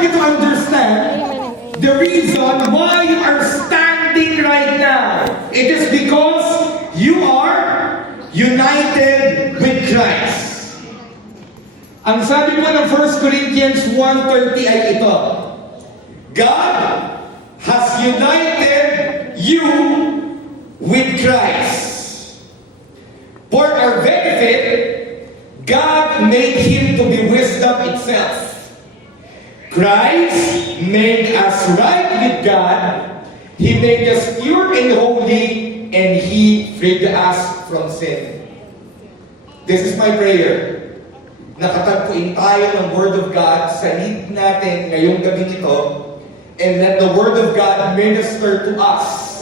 want you to understand the reason why you are standing right now. It is because you are united with Christ. Ang sabi po ng 1 Corinthians 1:30 ay ito, God has united you with Christ. For our benefit, God made Him to be wisdom itself. Christ made us right with God. He made us pure and holy, and He freed us from sin. This is my prayer. Nakatagpuin tayo ng Word of God sa lead natin ngayong gabi nito, and let the Word of God minister to us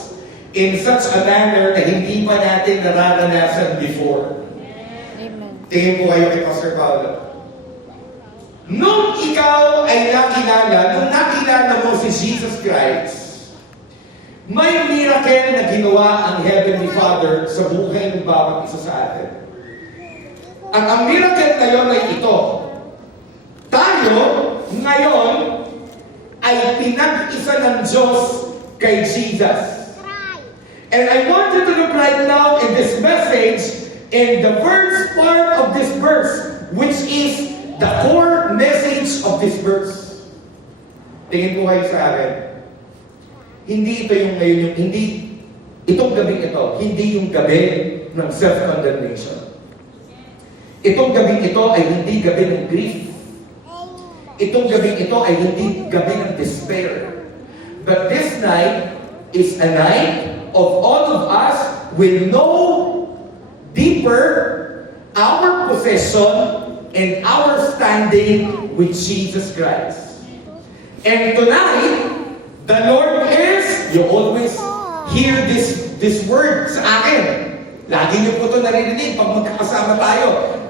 in such a manner na hindi pa natin nararanasan before. Amen. Tingin po kayo kay Pastor Paolo. Nung ikaw ay nung nakilala mo si Jesus Christ, may miracle na ginawa ang Heavenly Father sa buhay ng bawat isa sa atin. At ang miracle na yun ay ito. Tayo, ngayon, ay pinag-isa ng Diyos kay Jesus. And I want you to look right now in this message, in the first part of this verse, which is the core message of this verse. Tingin po kayo sa akin. Hindi ito yung ngayon, itong gabi ito, hindi yung gabi ng self-condemnation. Itong gabi ito ay hindi gabi ng grief. Itong gabi ito ay hindi gabi ng despair. But this night is a night of all of us will know deeper our possession and our standing with Jesus Christ. And tonight, the Lord is, you always hear this word sa akin. Lagi niyo po ito naririnig pag magkakasama tayo.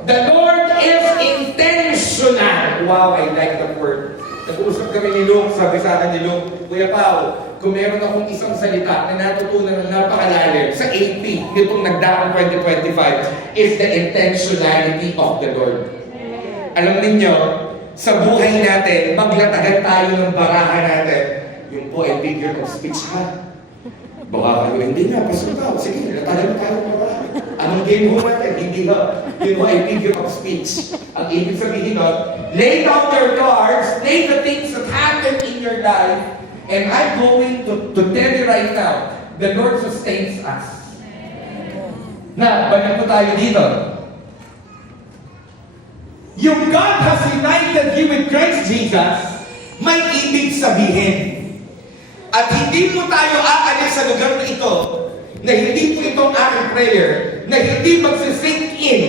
The Lord is intentional. Wow, I like that word. Nag-uusap kami ni Luke, sabi sa akin ni Luke, Kuya Pao, kung meron akong isang salita na natutunan ng napakalalim sa AP nitong nagdaang 2025 is the intentionality of the Lord. Alam ninyo, sa buhay natin, maglatagan tayo ng baraha natin. Yung po ay figure of speech ha. Baka kayo, hindi nga, pasok ka. Sige, latagan tayo ng baraha. Anong game mo natin? Hindi nga. Yun po ay figure of speech. Ang ibig sabihin nun, lay down your cards, lay the things that happen in your life, and I'm going to tell you right now, the Lord sustains us. Na, balik po tayo dito. Yung God has united you with Christ Jesus, may ibig sabihin. At hindi mo tayo aalis sa lugar na ito, na hindi po itong aking prayer, na hindi magsisink in.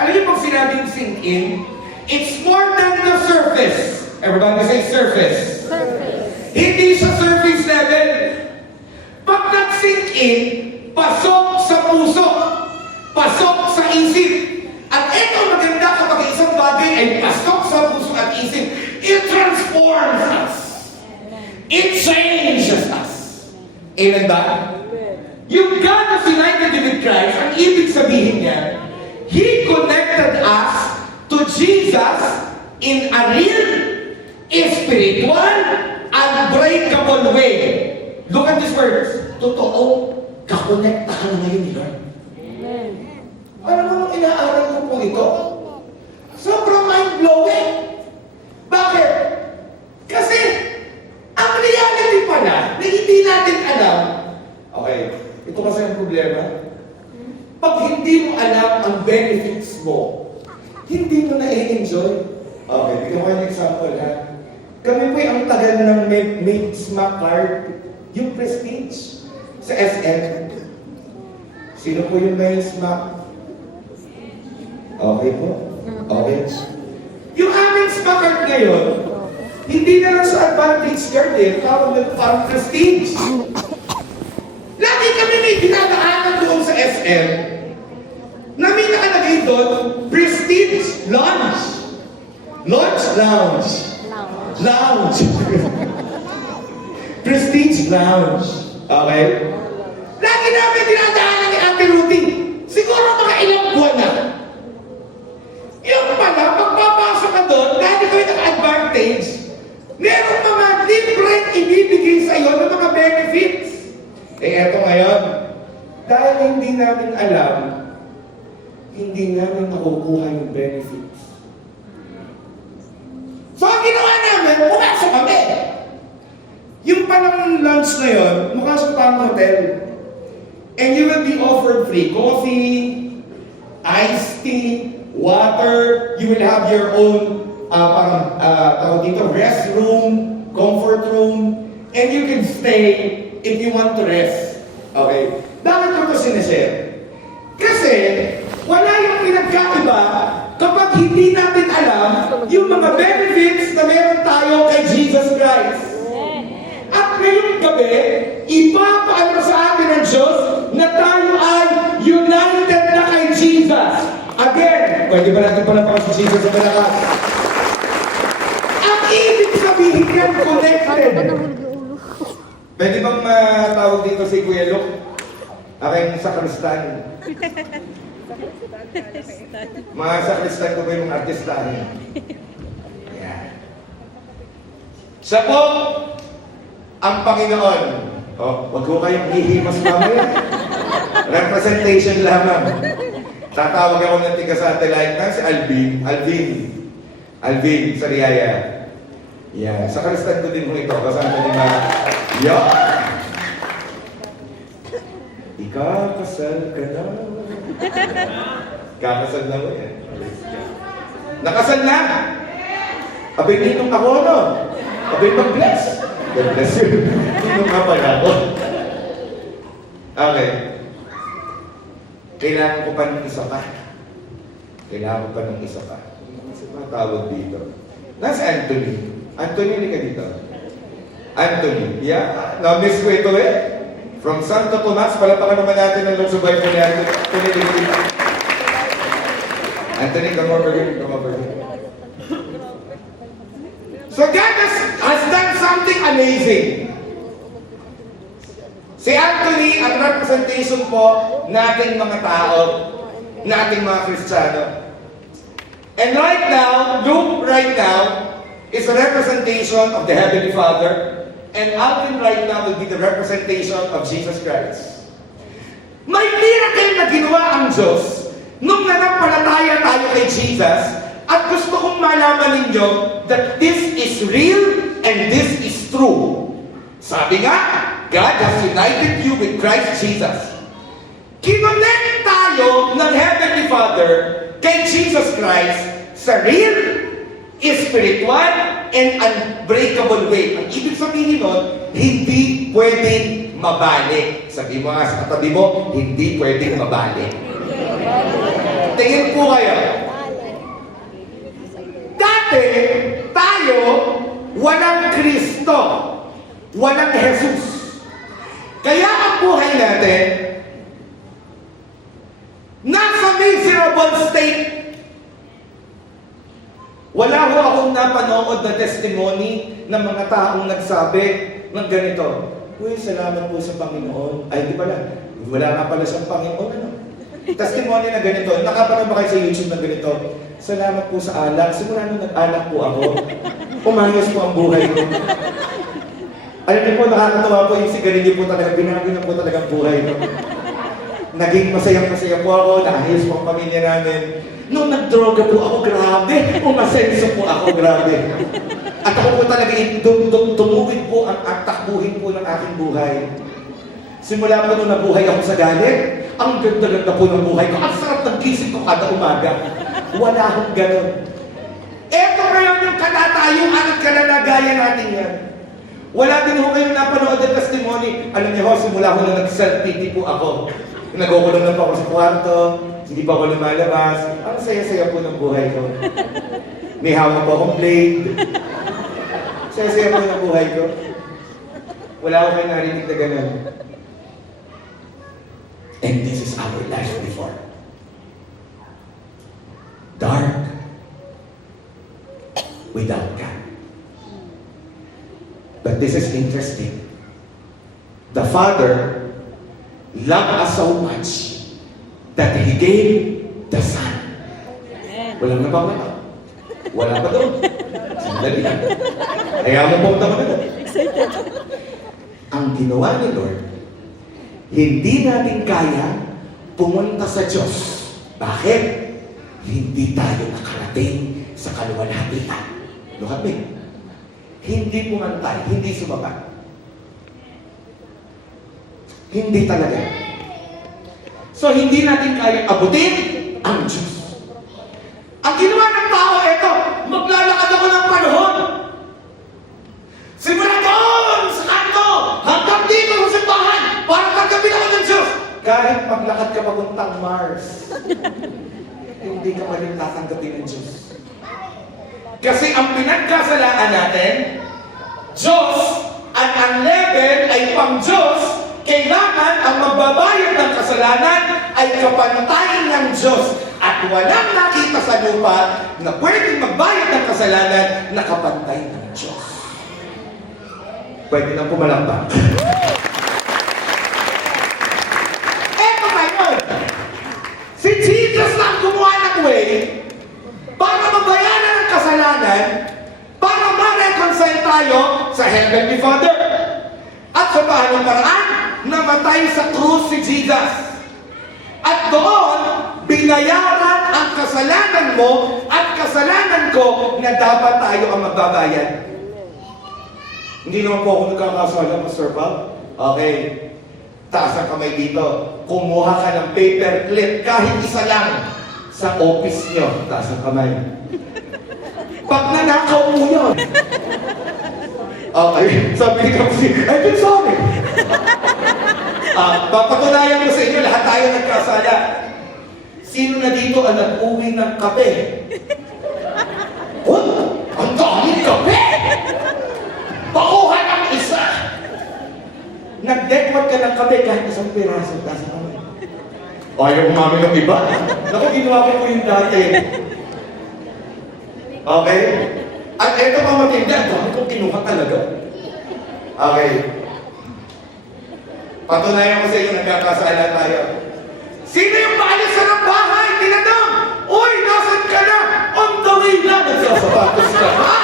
Alam niyo pag sinabing sink in, it's more than the surface. Everybody say surface. Surface. Hindi sa surface level. Pag nag-sink in, pasok sa puso, pasok sa isip. At ito maganda kapag isang bagay ay pasok sa puso at isip, it transforms us. It changes us. Amen ba? Yung God na united with Christ, ang ibig sabihin niya, He connected us to Jesus in a real, spiritual, unbreakable way. Look at this verse. Totoo, kakonektahan ngayon ni Lord. Amen. Alam mo nung inaaral ko po ito? Sobrang mind-blowing. Bakit? Kasi, ang reality pala, na hindi natin alam. Okay, ito kasi ang problema. Pag hindi mo alam ang benefits mo, hindi mo na-enjoy. Okay, bigyan ko yung example ha. Kami po ang tagal ng Make Smack card, yung Prestige, sa SM. Sino po yung may Smack? Okay po. Okay. Yung aming Smack card ngayon, hindi na lang sa Advantage card eh, tawag na parang Prestige. Lagi kami may dinadaanan doon sa SM na may nakalagay doon, Prestige Lounge. Lounge. Prestige Lounge. Okay? Lagi namin dinadaanan ni Ate Ruthie. Siguro mga ilang buwan na. Yung pala, pagpapasok ka doon, lagi ko yung naka-advantage, meron rin ibibigay sa iyo ng mga benefits. Eto ngayon, dahil hindi namin alam, hindi namin makukuha yung benefits. So, ang ginawa namin, pumasok kami. Yung palang lunch na yun, mukha sa pang hotel. And you will be offered free coffee, iced tea, water. You will have your own tawag dito, restroom, comfort room, and you can stay if you want to rest. Okay? Bakit ko ito sinishare? Kasi, wala yung pinagkaiba kapag hindi natin alam yung mga benefits na meron tayo kay Jesus Christ. At ngayong gabi, ipapaalam sa atin ng Diyos na tayo ay united na kay Jesus. Again, pwede ba natin palapakan si Jesus sa malakas? Ang ibig sabihin yan, connected. Pwede bang tawag dito si Kuya Luke? Aking sakristan. Mga sakristan ko ba yung artistahin? Ayan. Siya po ang Panginoon. Oh, wag ko kayong hihimas mamaya. Representation lamang. Tatawag ako ng tiga-satellite na si Alvin Sariaya. Yeah. Sa karistan ko din mo ito. Kasama ni Yo! Ikakasal ka na. Kakasal na mo yan. Nakasal na! Abay ninong ako, no? Abay mag-bless. God bless you. Ninong ka pala ako. Okay. Kailangan ko pa ng isa pa. Kailangan ko pa ng isa pa. Kasi matawag dito. Nasa Anthony. Anthony, hindi ka dito. Anthony. Yeah. Na-miss ko ito eh. From Santo Tomas, palapakan naman natin ang lugsubay ko ni Anthony. Anthony, come over here. Come over here. So God has done something amazing. Si Anthony, ang representation po nating mga tao, nating mga Kristiyano. And right now, Luke right now, is a representation of the Heavenly Father. And Alvin right now will be the representation of Jesus Christ. May miracle na ginawa ang Diyos nung nanampalataya tayo kay Jesus at gusto kong malaman ninyo that this is real and this is true. Sabi nga, God has united you with Christ Jesus. Kinonect tayo ng Heavenly Father kay Jesus Christ sa real, spiritual, and unbreakable way. Ang ibig sabihin nun, hindi pwedeng mabalik. Sabi mo nga sa katabi mo, hindi pwedeng mabalik. Tingin po kayo. Dati, tayo, walang Kristo. Walang Jesus. Kaya ang buhay natin, nasa miserable state. Wala ho akong napanood na testimony ng mga taong nagsabi ng ganito. Uy, salamat po sa Panginoon. Ay, di pala. Wala nga pala siyang Panginoon. Ano? Testimony na ganito. Nakapanood ba kayo sa YouTube na ganito? Salamat po sa alak. Simula nung nag-alak po ako, umayos po ang buhay ko. Alam niyo po, nakakatawa po yung sigarilyo po talaga. Binago na po talaga ang buhay ko. Naging masayang-masaya po ako. Naayos po ang pamilya namin. Nung nagdroga po ako, grabe. Umasenso po ako, grabe. At ako po talaga tumuwid po ang takbuhin po ng aking buhay. Simula po nung nabuhay ako sa galit, ang ganda-ganda po ng buhay ko. Ang sarap ng gising ko kada umaga. Wala akong ganun. Eto ngayon yung katatayuan at kalalagayan natin yan. Wala din ho kayong napanood na testimony. Alam niyo ho, simula ko na nag-self-pity po ako. Nag-ukulong na po ako sa kwarto. Hindi pa ako lumalabas. Ang saya-saya po ng buhay ko. May hawak po akong blade. Saya-saya po ng buhay ko. Wala ako kayo narinig na ganun. And this is our life before. Dark. Without God. But this is interesting. The Father loved us so much that He gave the Son. Walang nabawa. Wala pa doon. Sandali lang. Kaya mo pumunta ka na doon. ang ginawa ni Lord, hindi natin kaya pumunta sa Diyos. Bakit? Hindi tayo nakarating sa kaluwalhatian. Look at me. Hindi pumantay, hindi sumaba. Hindi talaga. So, hindi natin kaya abutin ang Diyos. Ang ginawa ng tao, eto, maglalakad ako ng panahon. Simula doon sa kanto, hanggang dito sa simbahan, para tanggapin ako ng Diyos. Kahit maglakad ka papuntang Mars, hindi ka pa rin tatanggapin ng Diyos. Kasi ang pinagkasalaan natin, Diyos, at ang level ay pang Diyos, kailangan ang magbabayad ng kasalanan ay kapantay ng Diyos. At walang nakita sa lupa na pwedeng magbayad ng kasalanan na kapantay ng Diyos. Pwede nang pumalakpak. Eto ngayon, si Jesus na ang gumawa ng way para mabayaran ang kasalanan, para ma-reconcile tayo sa Heavenly Father. At sa paanong paraan, namatay sa krus si Jesus. At doon, binayaran ang kasalanan mo at kasalanan ko na dapat tayo ang magbabayad. Hindi naman po ako nagkakasala, Pastor Bob. Okay. Taas ang kamay dito. Kumuha ka ng paper clip, kahit isa lang, sa office nyo. Taas ang kamay. Pag nanakaw mo yun. Okay. Sabi ni Kapsi, I've been sorry. Papatunayan ko sa inyo, lahat tayo nagkasala. Sino na dito ang nag-uwi ng kape? Oh, ang daming kape! Pakuha ng isa! Nag-deckmat ka ng kape kahit isang piraso. Kasi naman. Ayaw umami ng iba. Naku, ginawa ko yung dati. Okay? At eto pa matindi, ang dami kong kinuha talaga. Okay. Patunayan ko sa inyo, nagkakasala tayo. Sino yung maalis sa ng bahay? Tinanong! Uy, nasan ka na? On the way na! Nagsasapatos ka. Ha?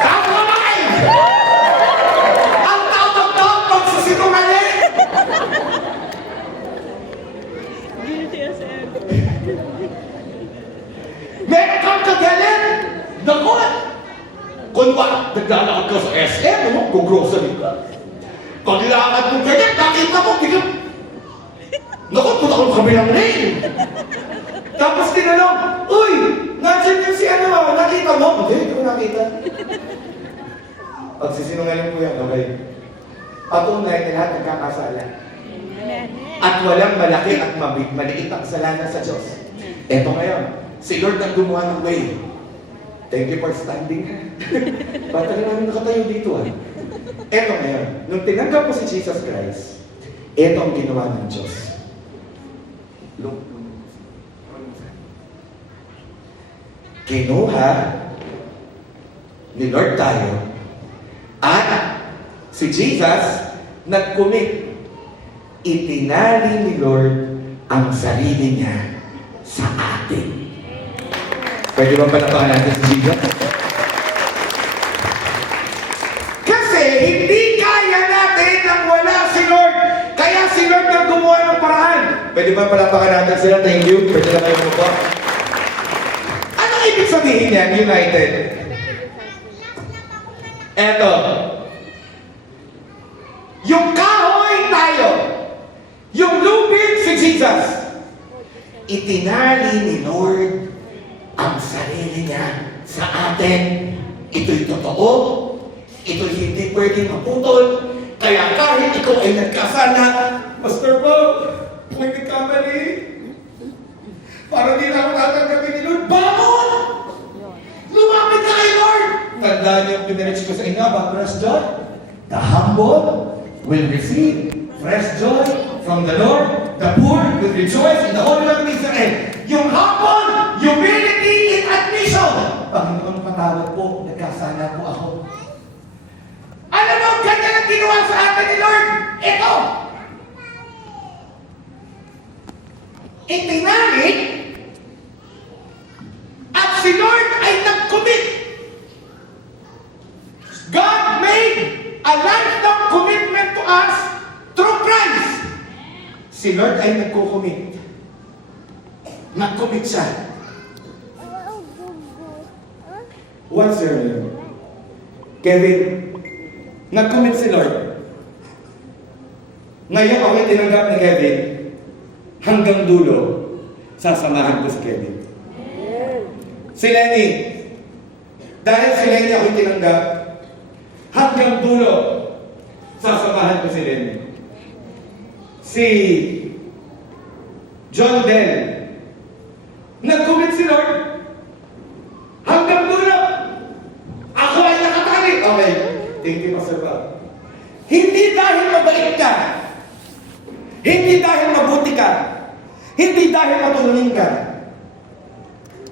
Tama naman! Ang tawag-tawag pagsasinungaling! Meron kang kagalit! Naku! Kunwa, naglalakad ka sa SM, ano? Go-grocery ka. Paglakad mo ganyan, nakita mo, biglang... Naku, punta ko kabilang lane. Tapos tinanong, uy, nandiyan yung si ano, nakita mo? Hindi ko nakita. Pagsisinungaling ko yan, okay? Patunay na lahat nagkakasala. At walang malaki at maliit ang kasalanan sa Diyos. Eto ngayon, si Lord ang gumawa ng way. Thank you for standing. Ba't namin nakatayo dito Eto ngayon, nung tinanggap mo si Jesus Christ, eto ang ginawa ng Diyos. Look. Kinuha ni Lord tayo at si Jesus nag-commit. Itinali ni Lord ang sarili niya sa atin. Pwede ba palapakan natin si Jesus? Kasi hindi kaya natin nang wala si Lord. Kaya si Lord ang gumawa ng paraan. Pwede ba palapakan natin sila? Thank you. Pwede na kayo mo po. Anong ibig sabihin yan, United? Eto. Yung kahoy tayo. Yung lupit si Jesus. Itinali ni Lord ang sarili niya sa atin. Ito'y totoo. Ito'y hindi pwedeng maputol. Kaya kahit ikaw ay nagkasala, Pastor Bob, may nagkamali. Para di na ako tatanggapin ni Lord. Bangon! Lumapit ka kay Lord! Tandaan niyo yung pinarich ko sa inyo about fresh joy. The humble will receive fresh joy from the Lord. The poor will rejoice in the Holy One of Israel. Yung humble, humility in admission. Panginoon, patawad po, nagkasala po ako. Alam mo, ganyan ang ginawa sa atin ni Lord. Ito. Itinali at si Lord ay nag-commit. God made Si Lord ay nagko-commit. Nag-commit siya. What's your name? Kevin. Nag-commit si Lord. Ngayon ako'y tinanggap ni Kevin. Hanggang dulo, sasamahan ko si Kevin. Si Lenny. Dahil si Lenny ako'y tinanggap, hanggang dulo, sasamahan ko si Lenny. Si John Del. Nag-commit si Lord. Hanggang dulo. Ako ay nakatali. Okay. Thank you, Pastor Bob. Hindi dahil mabait ka. Hindi dahil mabuti ka. Hindi dahil matulungin ka.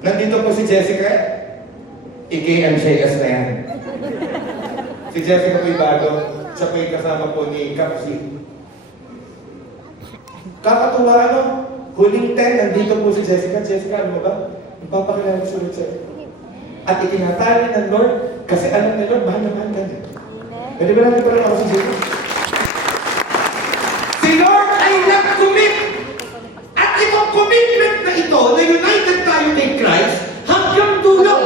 Nandito po si Jessica. IKMJS na yan. Si Jessica po'y bago. Siya po'y kasama po ni Kapsi. Kakatuwa ano? Huling 10, nandito po si Jessica. Jessica, ano ba? Magpapakilala ko sulit sa'yo. At itinatali ng Lord, kasi alam ni Lord, mahal na mahal ka niya. Pwede ba natin parang ako sa Jessica? Si Lord ay nag-commit. At itong commitment na ito, na united tayo kay Christ, hanggang dulo.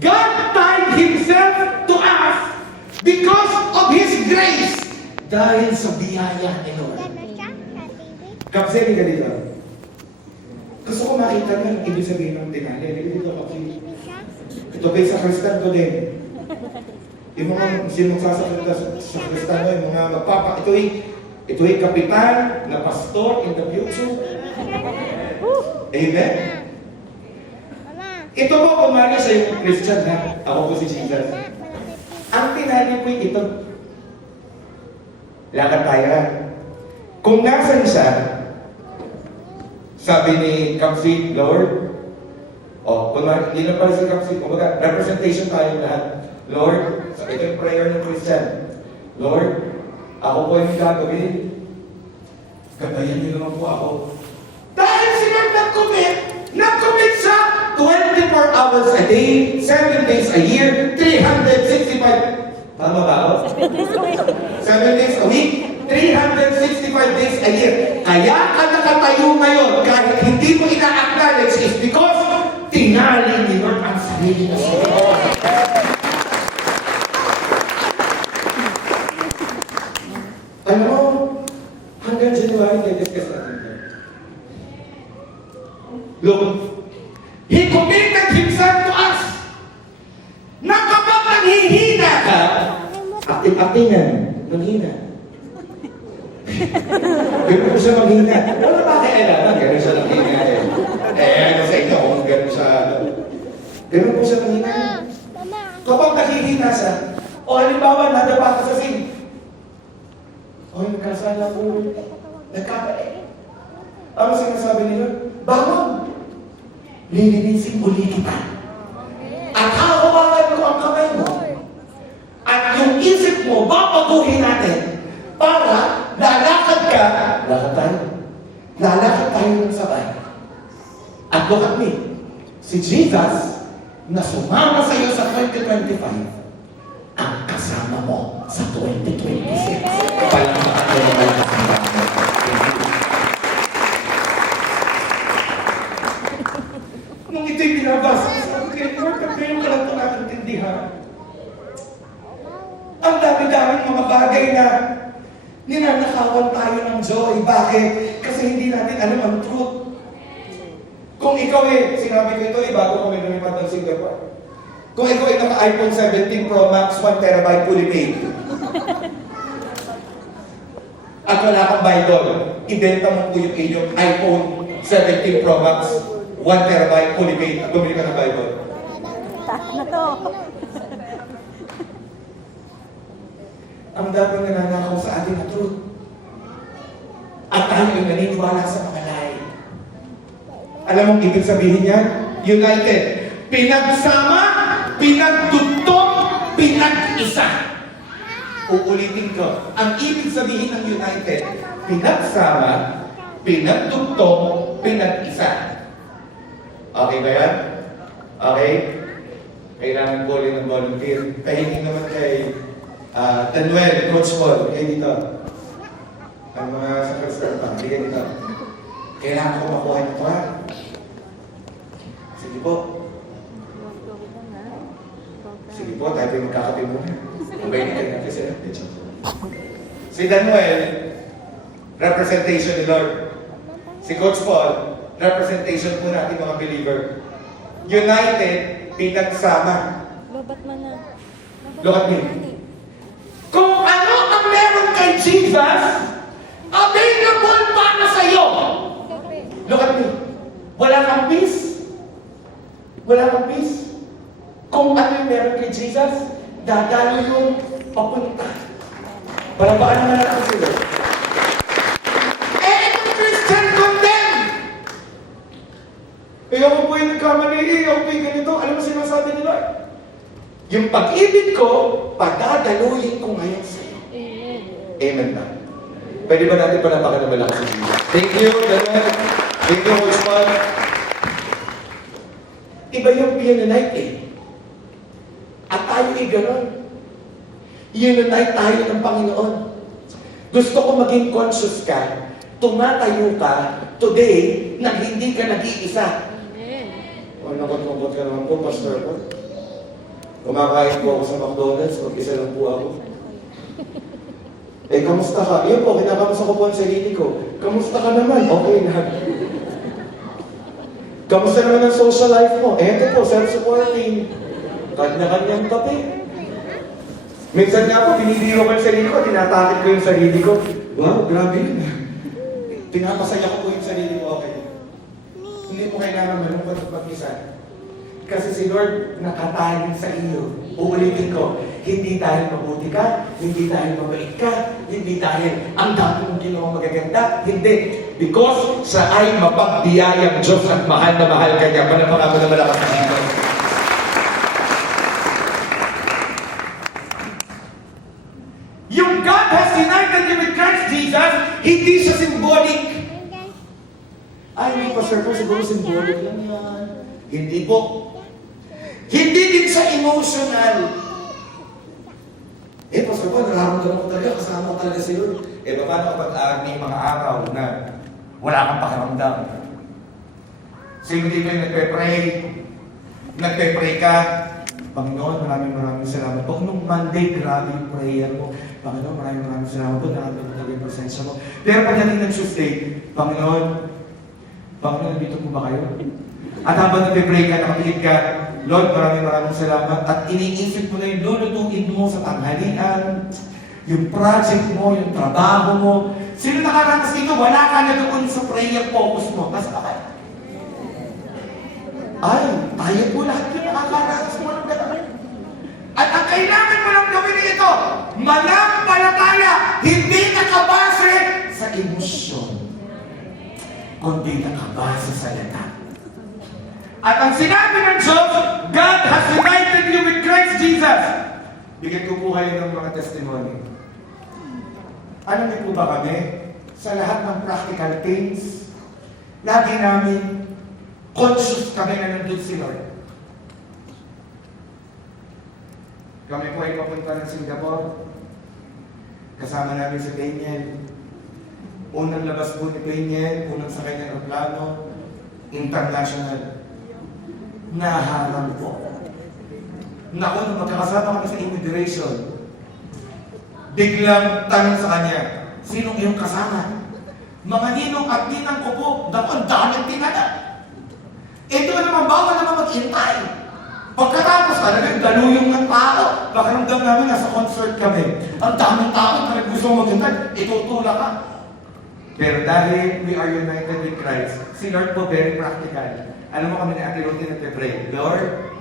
God tied Himself to us because of His grace. Dahil sa biyaya ni Lord. Kapseli ka dito. Gusto ko makita niyo ang ibig sabihin ng tinali. Hindi dito kapseli. Ito kayo sa Kristyan ko din. Yung mga sinusasasalita sa Kristiyano, yung mga magpapa, ito'y kapitan na pastor in the future. Amen? Ito po, kumali sa yung Christian ha. Ako po si Jesus. Ang tinali po ito. Lakad tayo. Kung nasan siya, sabi ni Kapsi, Lord, kunwari, hindi na pala si Kapsi, kumbaga, representation tayo lahat. Lord, ito yung prayer ng Christian. Lord, ako po yung gagawin. Gabayan niyo naman po ako. Dahil sila nag-commit siya 24 hours a day, 7 days a year, 365. Tama ba ako? 7 days a week, 365 days a year. Kaya ka nakatayo ngayon kahit hindi mo ina-acknowledge is because tinali ni Lord ang sarili na siya. Alam mo, hanggang January, discuss natin ito. Look, He committed Himself to us. Na kapag naghihina ka, acting-actingan, nanghina. Gano'n ko siya manghina. Wala ba kailangan? Gano'n siya nanghina eh. Ano sa inyo kung gano'n siya, gano'n po siya manghina. Kapag naghihina siya, o halimbawa, nadapa ka sa sing. O, nagkasala ko. Nagkakali. Ano sinasabi nila? Bangon! Lilinisin uli kita. At hawakan ko ang kamay mo. At yung isip mo, babaguhin natin. Para lalakad ka, lalakad tayo ng sabay. At look at me. Si Jesus, na sumama sa iyo sa 2025, ang kasama mo sa 2026. Palamakan mo naman ang kasama mo. Nung ito'y binabasa, sabi ko, Lord, pagkayo ka lang ito nakintindihan. Ang dami-daming mga bagay na ninanakawan tayo ng joy. Bakit? Kasi hindi natin alam ang truth. Kung ikaw sinabi ko ito bago kami lumipat ng Singapore. Kung ikaw naka-iPhone 17 Pro Max, 1 terabyte fully paid. At wala kang Bible, ibenta mo po yung inyong iPhone 17 Pro Max, 1 terabyte fully paid, at bumili ka ng Bible. Na to. Ang daming nananakaw sa atin na truth. At tayo ay naniniwala sa mga lahi. Alam mong ibig sabihin niya? United. Pinagsama, pinagdugtong, pinag-isa. Uulitin ko. Ang ibig sabihin ng united, pinagsama, pinagdugtong, pinag-isa. Okay ba yan? Okay? Kailangan ko rin ng volunteer. Pahingi naman kay Tanuel, Coach Paul. Kayo dito. Ang mga sakal pa, hindi dito. Kailangan ko makuha nito ha. Sige po. Sige po, tayo po yung magkakape muna. Mabay na kayo natin sila. Si Daniel, representation ni Lord. Si Coach Paul, representation po natin mga believer. United, pinagsama. Lobat man na. Look at me. Kung ano ang meron kay Jesus, available para sa iyo. Look at me. Wala kang peace. Wala kang peace. Kung ano yung meron kay Jesus, dadalo yung papunta. Palabakan naman natin sila. Eh, itong Christian condemn! Eh, ako po yung nagkamali, ako po yung ganito. Alam mo sinasabi ni Lord? Yung pag-ibig ko, padadaluhin ko ngayon sa iyo. Amen. Amen na. Pwede ba natin palapakan na malakas sa Diyos? Thank you, Daniel. Thank you, Coach Paul. Iba yung unite eh. At tayo ay gano'n. Unite tayo ng Panginoon. Gusto ko maging conscious ka, tumatayo ka today na hindi ka nag-iisa. Amen. O, nakot-nakot ka naman po, Pastor po. Kumakain po ako sa McDonald's, mag-isa lang po ako. Eh, kamusta ka? Yun po, kinakamusta ko po ang sarili ko. Kamusta ka naman? Okay na. Kamusta naman ang social life mo? Eh, ito po, self-supporting. Kanya-kanyang kape. Minsan nga po, binibiro ko yung sarili ko, tinatakit ko yung sarili ko. Wow, grabe yun. Pinapasaya ko po yung sarili ko, okay. Hindi mo kailangan malungkot at mag-isa. Kasi si Lord nakataling sa iyo. Uulitin ko, hindi dahil mabuti ka, hindi dahil mabait ka, hindi dahil ang dami mong ginawa magaganda, hindi. Because siya ay mapagbiyayang Diyos at mahal na mahal ka niya. Panapangaman na malakas na Diyos. Yung God has united you with Christ Jesus, hindi siya symbolic. Ay, may pastor po, siguro symbolic lang yan. Hindi po. Hindi din sa emotional. Eh, pastor po, nararamdaman ko talaga, kasama ko talaga si Lord. Eh, paano kapag may mga araw na wala kang pakiramdam? So, hindi kayo nagpe-pray ka, Panginoon, maraming salamat po. Nung Monday, grabe yung prayer mo. Panginoon, maraming salamat po. Nakatulog talaga yung presensya mo. Pero pagdating ng Tuesday, Panginoon, dito po ba kayo? At habang nagpe-pray ka, nakapikit ka, Lord, maraming salamat. At iniisip mo na yung lulutuin mo sa tanghalian, yung project mo, yung trabaho mo. Sino nakaranas dito? Wala ka na doon sa prayer focus mo. Nasa ka kayo? Ay, tayo po lahat yung nakakaranas mo ng gano'n. At ang kailangan mo lang gawin ito, manampalataya, hindi nakabase sa emosyon, kundi nakabase sa salita. At ang sinabi ng Diyos, God has united you with Christ Jesus. Bigyan ko po kayo ng mga testimony. Alam niyo po ba kami, sa lahat ng practical things, lagi namin conscious kami na nandun si Lord. Kami po ay papunta ng Singapore. Kasama namin si Daniel. Unang labas po ni Daniel, unang sakay ng aeroplano, international. Naharang po. Naku, nung magkakasama kami sa immigration, biglang tanong sa kanya, sinong iyong kasama? Mga ninong at ninang ko po, naku, ang daming tinala. Ito naman, bawal naman mag-intay. Pagkatapos, talagang daluyong ng tao. Pakiramdam namin, nasa concert kami. Ang daming tao, talagang gusto mag-intay, itutulak ka. Pero dahil we are united with Christ, si Lord po very practical. Alam mo kami na Ate Ruthie nagpe-pray, Lord,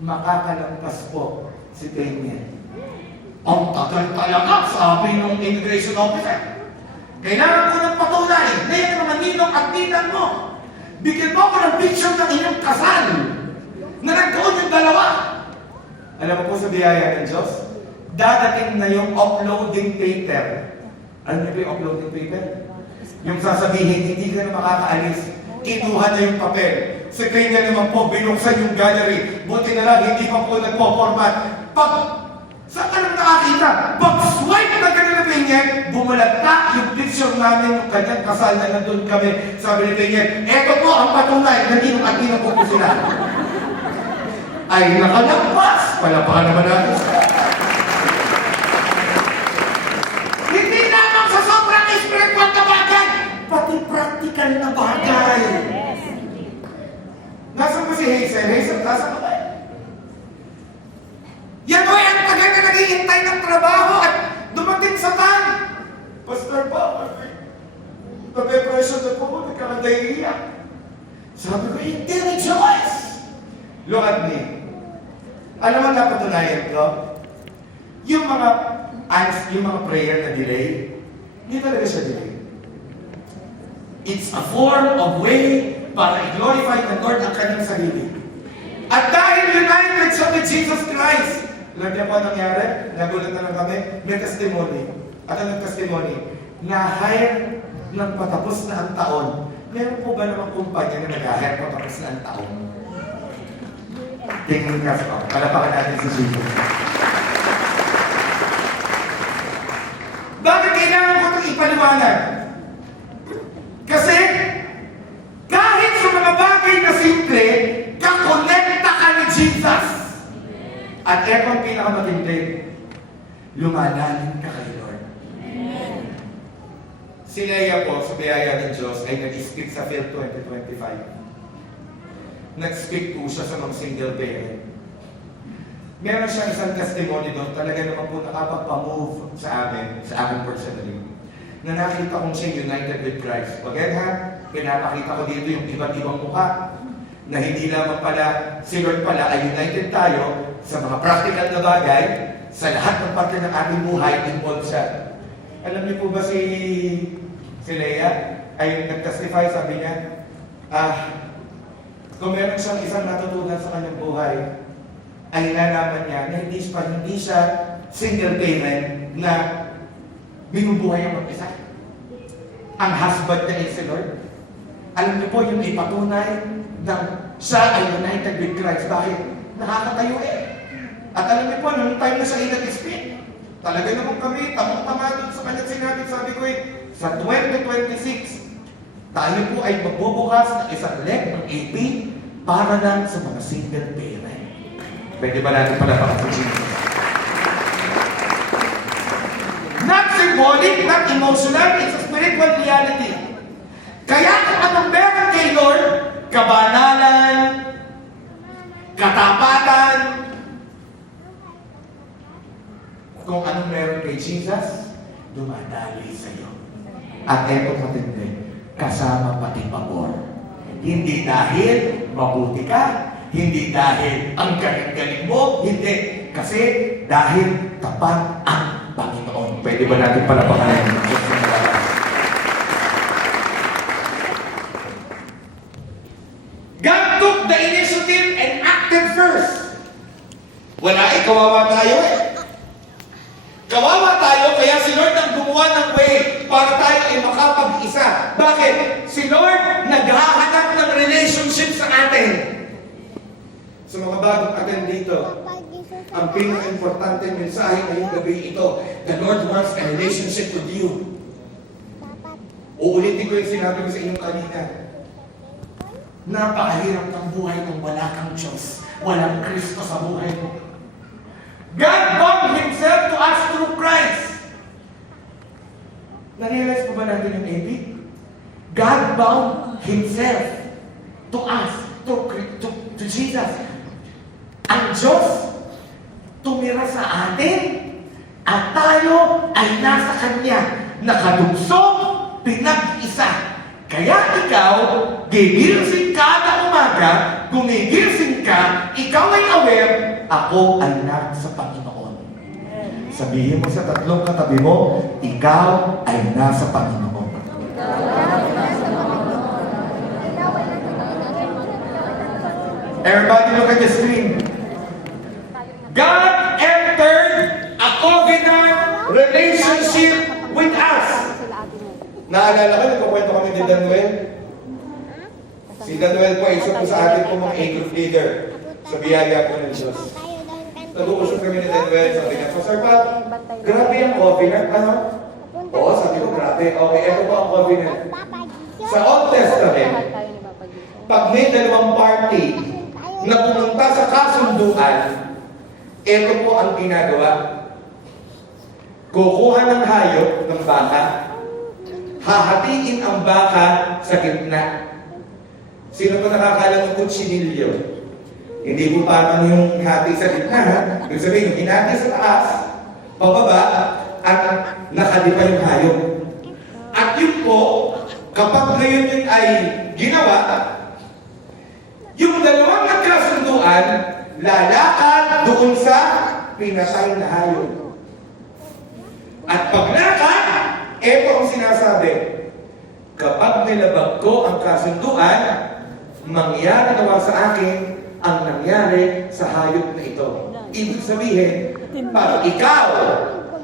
makakalampas po si Daniel. Ang tagal talaga, sabi ng immigration officer. Kailangan ko ng patunay na yung mga ninong at ninang mo. Bigyan mo ko ng picture ng inyong kasal na nagkaon yung dalawa. Alam mo po sa biyaya ng Diyos, dadating na yung uploading paper. Alam niyo ba yung uploading paper? Yung sasabihin, hindi ka na makakaalis. Kinuha na yung papel. Si kanya naman po, binuksan yung gallery. Buti na lang, hindi pa po nagpo-format. Pag Saan ka nang nakakita? Pag-swipe na gano'n na Peña, bumalata yung picture namin yung kanyang kasal na nandun kami. Sabi ni Peña, eto po ang patunay na ninong ko po sila. Ay nakalagpas! Palapakan naman natin. Hindi lamang sa sobrang spiritual na bagay, pati practical na bagay. Nasaan ba si Hazel? Hazel, nasaan ba? Yan o, ang tagal na naghihintay ng trabaho at dumating sa time. Pastor pa, pag-depression na po, nagkakadahiya. Sabi ko, hindi, rejoice! Look at me. Alam mo napatunayan ko? Yung mga prayer na delay, hindi talaga siya delay. It's a form of way para i-glorify the Lord ang kanyang sarili. At dahil united siya with Jesus Christ, alam niya po ang nangyari? Nagulat na lang kami. May testimony. At anong testimony? Na-hire ng patapos na ang taon. Meron po ba namang kumpanya na nag-hire patapos na ang taon? Tingin ka sa palapakan natin si Jesus. Bakit kailangan ko itong ipaliwanag? Kasi kahit sa mga bagay na simple, kakonekta ka ni Jesus. At ito ang pinakamatindi, lumalalim ka kay Lord. Si Leia po, sa biyaya ng Diyos, ay nag-speak sa Phil 2025. Nag-speak po siya sa mga single parent. Meron siyang isang testimony doon, talaga naman po nakapagpa-move sa amin personally, na nakita kong siya united with Christ. Again ha, pinapakita ko dito yung iba't ibang mukha, na hindi lamang pala, si Lord pala ay united tayo sa mga practical na bagay, sa lahat ng parte ng ating buhay, involved siya. Alam niyo po ba si Leia ay nag-testify, sabi niya, kung meron siyang isang natutunan sa kanyang buhay, ay nalaman niya na hindi siya single parent na binubuhay ang mag-isa. Ang husband niya ay si Lord. Alam niyo po, yung ipatunay na siya ay united with Christ. Bakit? Nakakatayo eh. At alam niyo po, nung time na siya nag-speak, talaga naman kami, tamang-tama doon sa kanyang sinabi, sabi ko sa 2026, tayo po ay magbubukas ng isang leg ng AP para lang sa mga single parent. Pwede ba natin pala pakapagin? Not symbolic, not emotional, it's a spiritual reality. Kaya kung anong meron kay Lord, kabanalan, katapatan, kung anong meron kay Jesus, dumadali sa iyo. At eto matindi, kasama pati pabor. Hindi dahil mabuti ka, hindi dahil ang galing-galing mo, hindi. Kasi dahil tapat ang Panginoon. Pwede ba natin palapakan ng Diyos ng lahat? God took the initiative and acted first. Wala eh, kawawa tayo eh. Kawawa tayo, kaya si Lord ang gumawa ng way para tayo ay makapag-isa. Bakit? Si Lord naghahanap ng relationship sa atin. Sa mga bagong attend dito, ang pinaka-importante mensahe ngayong gabi ito, the Lord wants a relationship with you. Uulitin ko yung sinabi ko sa inyong kanina. Napakahirap ng buhay kung wala kang Diyos. Walang Kristo sa buhay mo. God bound Himself to us through Christ. Narealize po ba natin yung AP? God bound Himself to us, to Jesus. Ang Diyos tumira sa atin at tayo ay nasa Kanya, nakadugsong, pinag-isa. Kaya ikaw, gigising kada umaga, gumigising ka, ikaw ay aware, ako ay nasa Panginoon. Sabihin mo sa tatlong katabi mo, ikaw ay nasa Panginoon. Everybody look at the screen. God entered a covenant relationship with us. Naalala ko, nagkukwento kami ni Danuel. Si Danuel po, isa po sa atin po mga A-group leader sa biyaya po ng Diyos. Nag-uusap kami ni Denwell, sabi niya, Pastor Pat, grabe ang covenant, ano? Oo, sabi ko, grabe. Okay, ito po ang covenant. Sa Old Testament, pag may dalawang party na pumunta sa kasunduan, ito po ang ginagawa. Kukuha ng hayop ng baka, hahatiin ang baka sa gitna. Sino pa nakakala ng kutsinilyo? Hindi po parang yung hati sa gitna, ha? Ibig sabihin, yung hinati sa taas, pababa, at nakalipa yung hayop. At yun po, kapag ngayon yun ay ginawa, yung dalawang nagkasunduan, lalakad doon sa pinatay na hayop. At paglakad, ito ang sinasabi, kapag nilabag ko ang kasunduan, mangyari naman sa akin ang nangyari sa hayop na ito. Ibig sabihin, para ikaw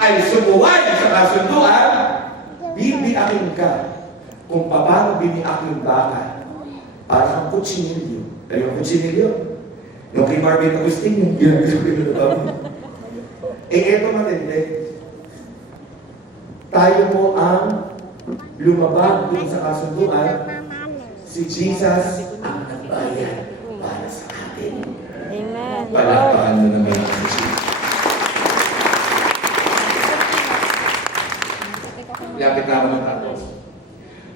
ay sumuway sa kasunduan, bibiakin ka kung paano biniak yung baka para kang kutsinilyo. Alam yung kutsinilyo? Yung kay Marvin Agustin, yung ginagawa na ba? Eto matindi. Tayo po ang lumabag dun sa kasunduan. Si Jesus ang nagbayad para sa atin. Amen. Palakpakan mo naman ang Jesus. Lapit na ako matapos.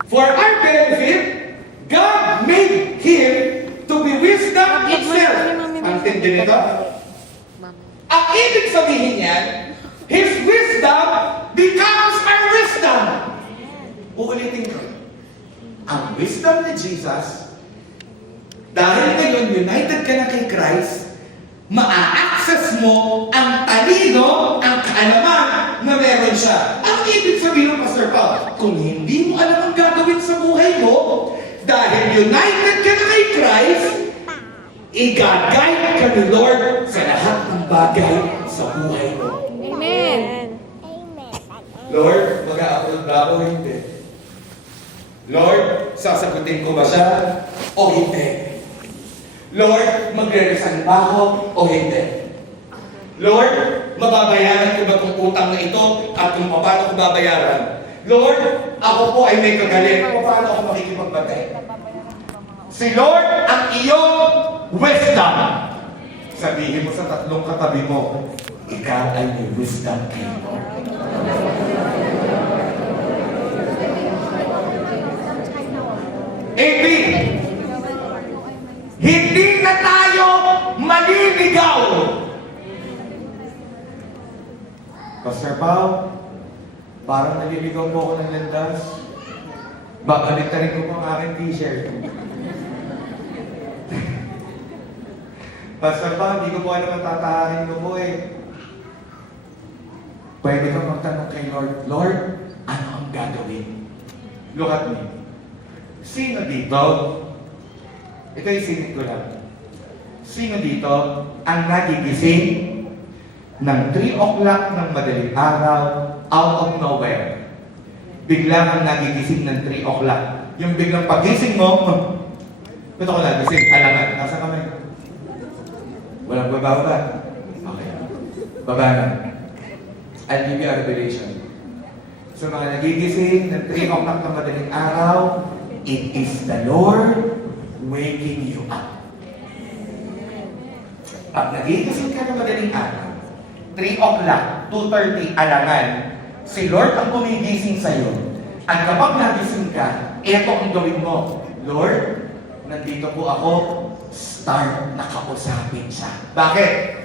For our benefit, God made Him to be wisdom itself. Ang tindi nito? Ang ibig sabihin niyan, His wisdom becomes our wisdom. Uulitin ko. Ang wisdom ni Jesus, dahil ngayon united ka na kay Christ, maa-access mo ang talino, ang kaalaman na meron siya. Ang ibig sabihin ng Pastor Paul, kung hindi mo alam ang gagawin sa buhay mo, dahil united ka na kay Christ, i-guide ka ni Lord sa lahat ng bagay sa buhay mo. Amen. Lord, mag-a-upload ba ako o hindi? Lord, sasagutin ko ba siya o hindi? Lord, magre-resign ba ako o hindi? Lord, mababayaran ko ba itong utang na ito at kung paano ko babayaran? Lord, ako po ay may kagalit. Paano ako makikipagbantay? Si Lord ang iyong wisdom. Sabihin mo sa tatlong katabi mo, ikaw ay may wisdom kay Lord. AB, hindi na tayo maliligaw. Pastor Pao, parang naliligaw mo ako ng landas. Babalik na rin ko po ang aking t-shirt. Pastor Pao, hindi ko po alam ang tataharin ko po eh. Pwede kang magtanong kay Lord, Lord, ano ang gagawin? Look at me. Sino dito? Ito yung sinit ko lang. Sino dito ang nagigising ng 3 o'clock ng madaling araw out of nowhere? Biglang ang nagigising ng 3 o'clock. Yung biglang pagising mo, ito ko nagising, alangan, nasa kamay. Walang babaw ba? Okay. Baba na. I'll give you a revelation. So mga nagigising ng 3 o'clock ng madaling araw, it is the Lord waking you up. Pag nagigising ka ng madaling araw, 3 o'clock, 2:30, alangan, si Lord ang gumigising sa'yo. At kapag nagising ka, eto ang gawin mo. Lord, nandito po ako, start na kausapin siya. Bakit?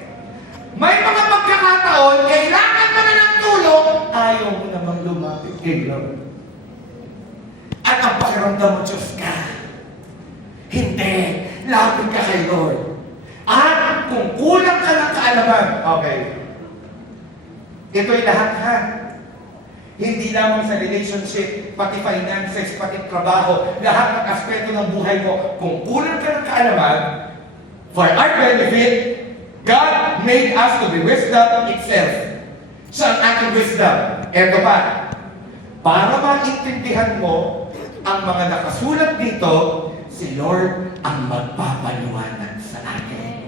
May mga pagkakataon, kailangan mo na ng tulong, ayaw mo namang lumapit kay Lord. At ang pakiramdam mo, Diyos ka. Hindi, lapit ka kay Lord. At kung kulang ka ng kaalaman, okay. Ito'y lahat ha. Hindi lamang sa relationship, pati finances, pati trabaho, lahat ng aspeto ng buhay mo. Kung kulang ka ng kaalaman, for our benefit, God made us to be wisdom itself. Sa ating wisdom, eto pa, para maintindihan mo ang mga nakasulat dito, si Lord ang magpapaliwanag sa atin.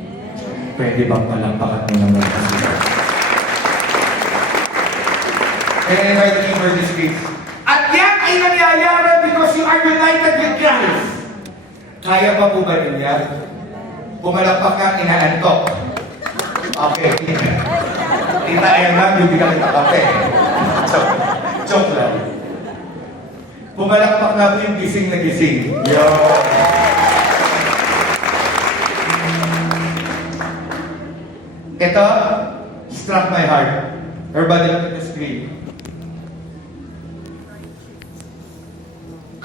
Pwede bang palampakan mo ng mga kasigaw? And I invite the keeper to speak. At yan ay nangyayari because you are united with Christ. Kaya pa po ba ninyo? Pumalakpak ka, inaantok. Okay. Tita Emma, bibigyan kita kape. Joke lang. Pumalakpak na po yung gising na gising. Yo! Ito, struck my heart. Everybody look at the screen.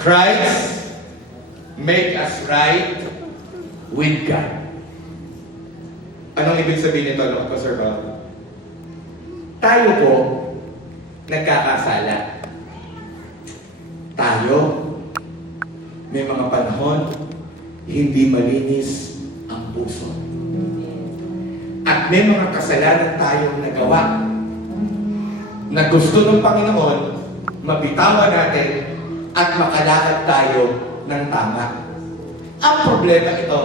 Christ make us right with God. Anong ibig sabihin nito, Pastor Bob? Tayo po, nagkakasala. Tayo, may mga panahon, hindi malinis ang puso. At may mga kasalanan tayong nagawa na gusto ng Panginoon, mabitawan natin at makalakad tayo ng tama. Ang problema ito,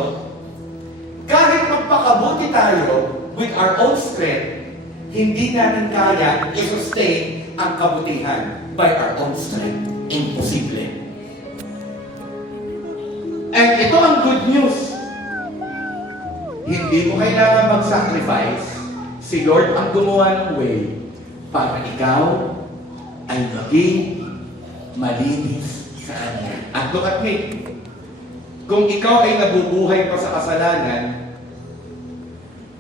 kahit magpakabuti tayo with our own strength, hindi natin kaya i-sustain ang kabutihan by our own strength. Imposible. And ito ang good news. Hindi mo kailangan mag-sacrifice. Si Lord ang gumawa ng way para ikaw ay maging malinis sa Kanya. At look at me. Kung ikaw ay nabubuhay pa sa kasalanan,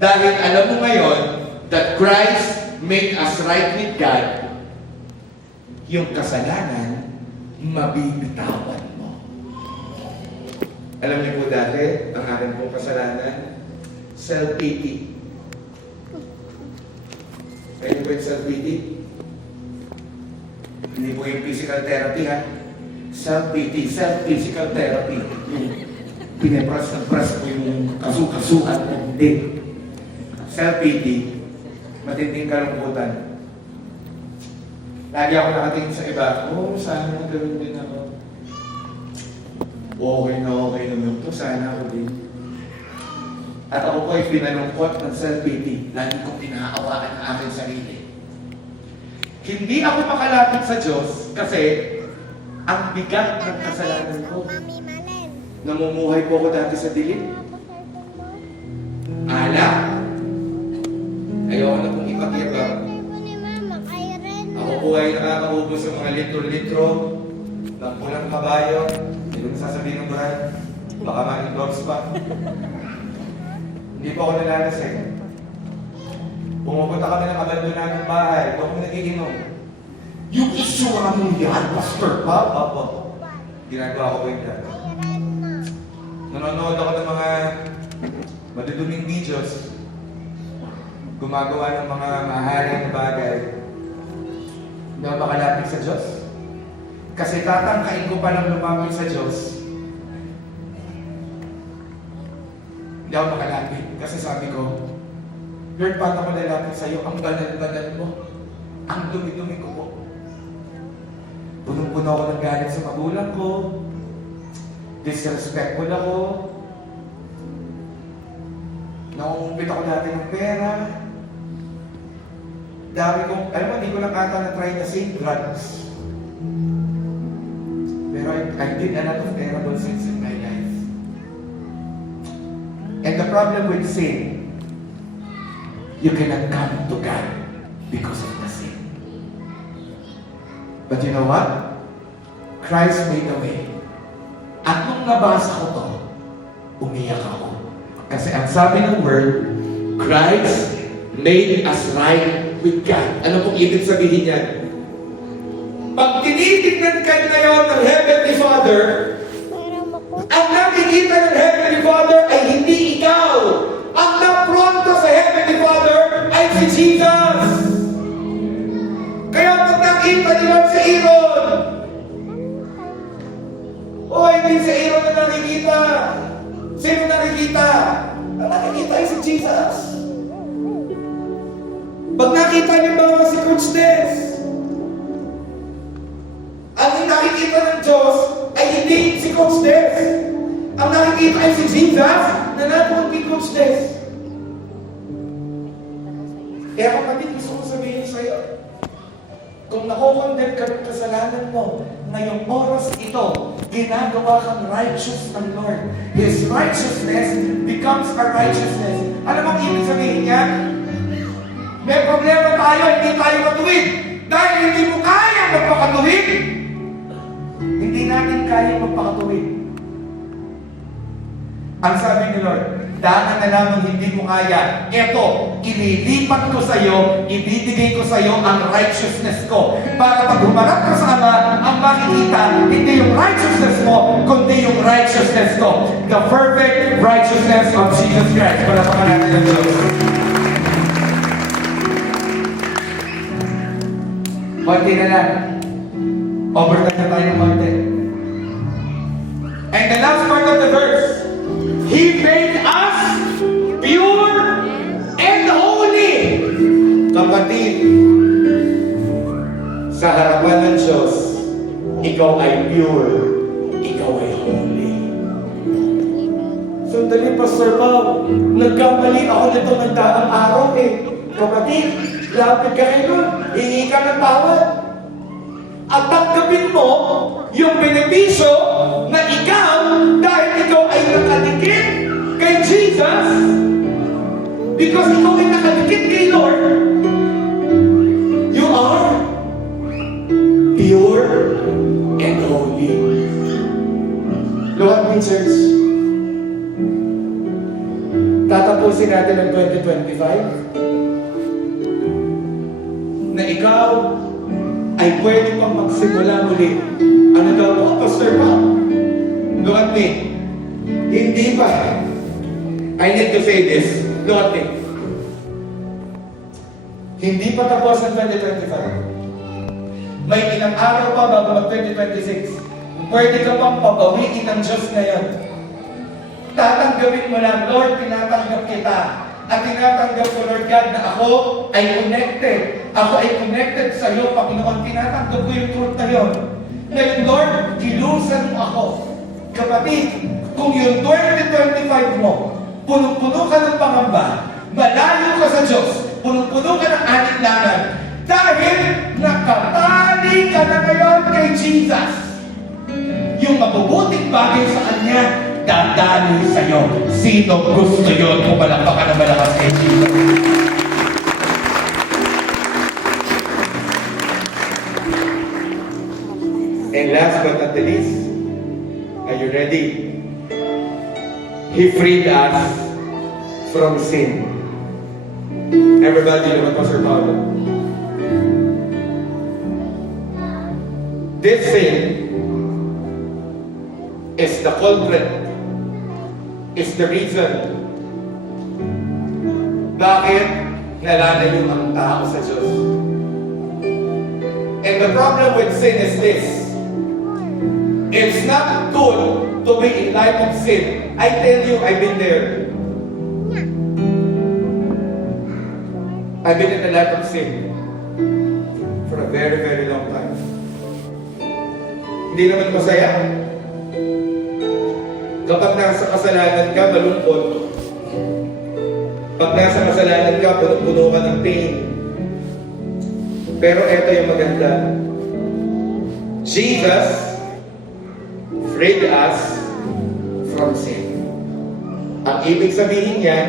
dahil alam mo ngayon that Christ made us right with God, yung kasalanan, mabibitawan mo. Alam niyo po dati, ang akin pong kasalanan, self-pity. Kaya po yung self-pity? Hindi po yung physical therapy, ha? Self-pity, self-physical therapy. Yung pinepras na pras po yung kasu-kasuhan mo. Hindi. Self-pity, matinding kalungkutan. Lagi ako nakatingin sa iba, sana gawin din ako. Okay naman to, sana ako din. At ako po ay pinalungkot ng self-pity. Lagi kong pinahaawaan ang aking sarili. Hindi ako makalapit sa Diyos kasi ang bigat ng kasalanan ko. Namumuhay po ako dati sa dilim. Alak. Ayoko na pong ipakita. Ako po ay nakakaubos sa mga litro-litro ng pulang kabayo. Hindi ko nasasabihin ng brand. Baka ma-endorse pa. Hindi po ako nalalasing. Pumupunta kami ng abandonadong bahay. Ito akong nagiinom. Yung isura mong yan, Pastor Bob? Opo. Ginagawa ko po yung dad. Nanonood ako ng mga maduduming videos. Gumagawa ng mga mahaling na bagay. Hindi ako makalapit sa Diyos. Kasi tatangkain ko pa lang lumapit sa Diyos. Hindi ako makalapit. Kasi sabi ko, Lord, paano ako lalapit sa iyo? Ang banal-banal mo. Ang dumi-dumi ko po. Punong-puno ako ng galit sa magulang ko. Disrespectful ako. Nakukumpit ako dati ng pera. Dami kong, alam mo, hindi ko lang ata na-try na sin drugs. Pero I did a lot of terrible sins in my life. And the problem with sin, you cannot come to God because of the sin. But you know what? Christ made a way. At nung nabasa ko to, umiyak ako. Kasi ang sabi ng word, Christ made us right with God. Ano pong ibig sabihin yan? Pag tinitignan kayo ngayon ng Heavenly Father, ang nakikita ng Heavenly Father ay hindi ikaw. Ang napronto sa Heavenly Father ay si Jesus. Kaya pag nakita nila si Aaron, hindi si Aaron na nakikita. Sino nakikita? Ang nakikita ay si Jesus. Pag nakita niyo ba si Coach Des, ang nakikita ng Diyos ay hindi si Coach Des. Ang nakikita ay si Jesus na naroon kay Coach Des. Kaya kapatid, gusto ko sabihin sa'yo, kung nakokondem ka ng kasalanan mo, ngayong oras ito, ginagawa kang righteous ng Lord. His righteousness becomes our righteousness. Alam mo ang ibig sabihin niya? May problema tayo, hindi tayo matuwid. Dahil hindi mo kaya magpakatuwid, hindi natin kaya magpakatuwid. Ang sabi ni Lord, dahil na lamang hindi mo kaya, eto, ililipat ko sa iyo, ibibigay ko sa iyo ang righteousness ko. Para pag humarap ka sa Ama, ang makikita, hindi yung righteousness mo, kundi yung righteousness ko. The perfect righteousness of Jesus Christ. Para pa natin ang Diyos. Konti na lang. Overtime na tayo ng konti. And the last part of the verse, He made us pure and holy. Kapatid, sa harapan ng Diyos, ikaw ay pure, ikaw ay holy. Sandali, Pastor Bob, nagkamali ako nito ng daang araw eh. Kapatid, lapit ka kayo, hingi ka ng tawad. At tanggapin mo yung benepisyo na ikaw, dahil ikaw ay nakadikit kay Jesus, because ikaw ay nakadikit kay Lord, you are pure and holy. Look at me, church. Tatapusin natin ang 2025 na ikaw ay pwede pang magsimula muli. Ano daw po, Pastor Pa? Look at me. Hindi pa. I need to say this. Look at me. Hindi pa tapos ang 2025. May ilang araw pa bago mag-2026. Pwede ka pang pabawiin ng Diyos ngayon. Tatanggapin mo lang, Lord, tinatanggap kita. At tinatanggap ko, Lord God, na ako ay connected. Ako ay connected sa iyo, Panginoon. Tinatanggap ko yung truth na yun. Ngayon, Lord, kilusan mo ako. Kapatid, kung yung 2025 mo, punong-puno ka ng pangamba, malayo ka sa Diyos, punong-puno ka ng alinlangan, dahil nakatali ka na ngayon kay Jesus. Yung mabubuting bagay sa Kanya, dadali sa'yo. Sino gusto yun kung malakpakan na malakas kay Jesus? And last but not the least, are you ready? He freed us from sin. Everybody, look at Pastor Paulo. This sin is the culprit, is the reason bakit nalalayo ang tao sa Diyos. And the problem with sin is this: it's not good to be in life of sin. I tell you, I've been there. I've been in the life of sin for a very, very long time. Hindi naman masaya. Kapag nasa kasalanan ka, malungkot. Pag nasa kasalanan ka, puno ka ng pain. Pero ito yung maganda. Jesus freed us from sin. Ang ibig sabihin niya,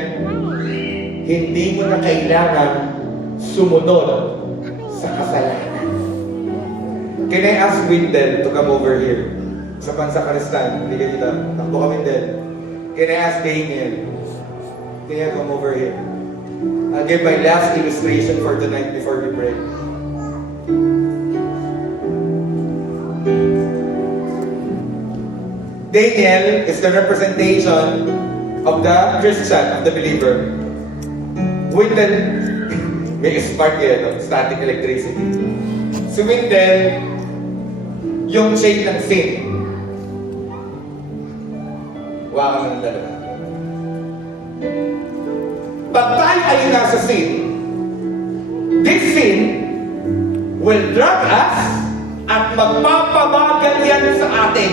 hindi mo na kailangan sumunod sa kasalanan. Can I ask Windel to come over here? Sa Pansakaristan, hindi ka dito. Takbo kami din. Can I ask Daniel? Can you come over here? I'll give my last illustration for tonight before we pray. Daniel is the representation of the Christian, of the believer. Windel, may spark yan, static electricity. Si Windel, yung chain ng sin. Wakan ng dalawa. Pag tayo ay nasa sin, this sin will drag us at magpapabagal yan sa atin.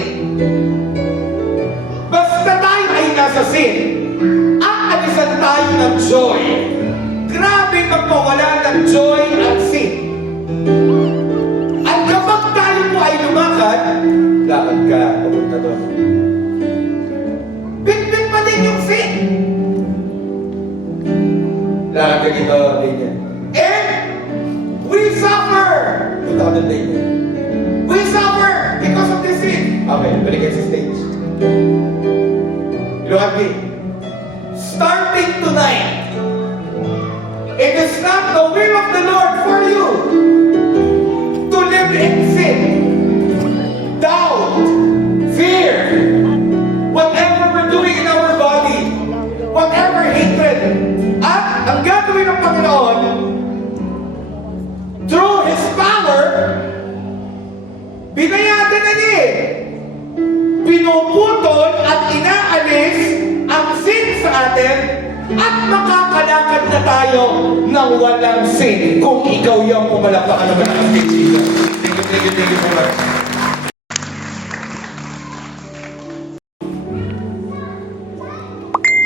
Basta tayo ay nasa sin, aalisan tayo ng joy. Grabe magpawala lakad, lakad ka, papunta doon. Bit-bit pa din yung sin. Lakad ka dito, ganyan. And we suffer. Punta ka doon, ganyan. We suffer because of this sin. Okay, balik kayo sa stage. Look at me. Starting tonight, it is not the will of the Lord for you to live in sin, doubt, fear, whatever we're doing in our body, whatever hatred. At ang gagawin ng Panginoon, through His power, binayagan na niya eh. Pinuputol at inaalis ang sin sa atin at makakalakad na tayo ng walang sin kung ikaw yung pumalakpakan naman ang sin, Jesus. Thank you so much.